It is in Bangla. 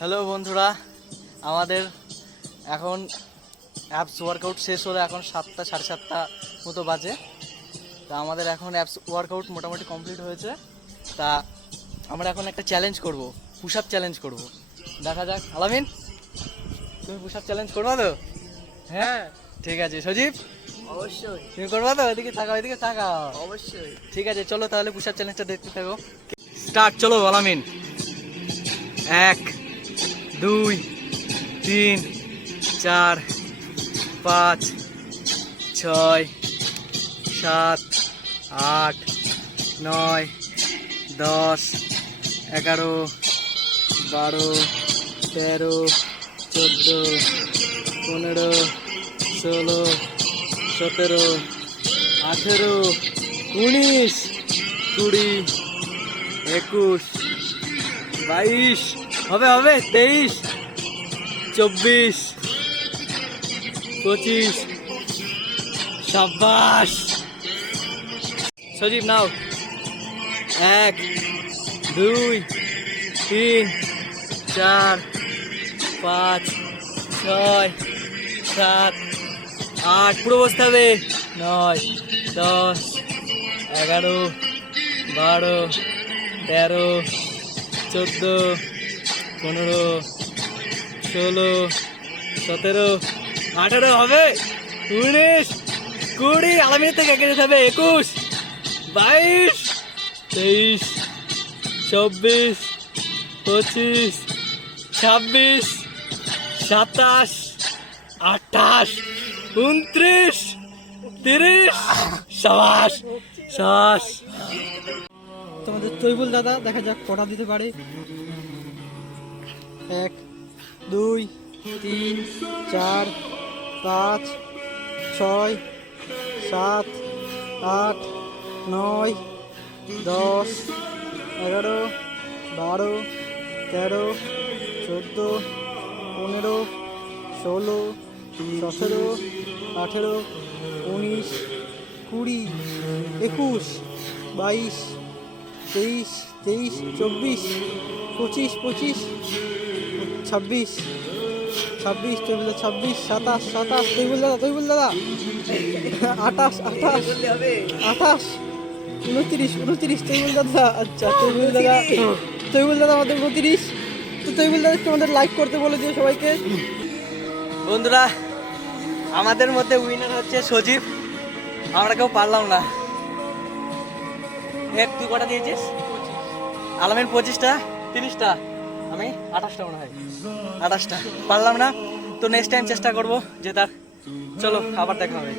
হ্যালো বন্ধুরা, আমাদের এখন অ্যাপস ওয়ার্কআউট শেষ হলো। এখন 7টা সাড়ে 7টা মতো বাজে। তা আমাদের এখন অ্যাপস ওয়ার্কআউট মোটামুটি কমপ্লিট হয়েছে। তা আমরা এখন একটা চ্যালেঞ্জ করব, পুশ আপ চ্যালেঞ্জ করব। দেখা যাক। আলামিন, তুমি পুশ আপ চ্যালেঞ্জ করবা তো? হ্যাঁ, ঠিক আছে। সজীব, অবশ্যই তুমি করবা তো? এদিকে তাকাও, এদিকে তাকাও। অবশ্যই। ঠিক আছে, চলো তাহলে পুশ আপ চ্যালেঞ্জটা দেখতে থাকো। স্টার্ট। চলো আলামিন। 1 2 3 4 5 6 7 8 9 10 11 12 13 14 15 16 17 18 19 20 21 22 হবে 23 24 25 সাব্বাস। সজীব নাও। 1 2 3 4 5 6 7 8 পুরো বসতে হবে। 9 10 11 12 13 14 15 16 17 18 হবে। 19 20 আলামিনের থেকে এগিয়ে যেতে হবে। 21 22 23 24 25 26 27 28 29 30 সাবাস সাবাস। তোমাদের তৈবুল দাদা দেখা যাক কটা দিতে পারে। 1 2 3 4 5 6 7 8 9 10 11 12 13 14 15 16 17 18 19 20 21 22 23 23 24 25 25 26 26 তৈবুল 26 27 27 তৈবুল দাদা 28 28 28 29 29 তৈবুল দাদা। আচ্ছা তৈবুল দাদা আমাদের 29। তো তৈবুল দাদা তোমাদের লাইক করতে বলে দিও সবাইকে। বন্ধুরা, আমাদের মধ্যে উইনার হচ্ছে সজীব। আমরা কেউ পারলাম না। তুই কটা দিয়েছিস? আলামিন 25টা, 30টা, আমি 28টা মনে হয়। 28টা পারলাম না। তো নেক্সট টাইম চেষ্টা করবো জেতার। চলো আবার দেখা হবে।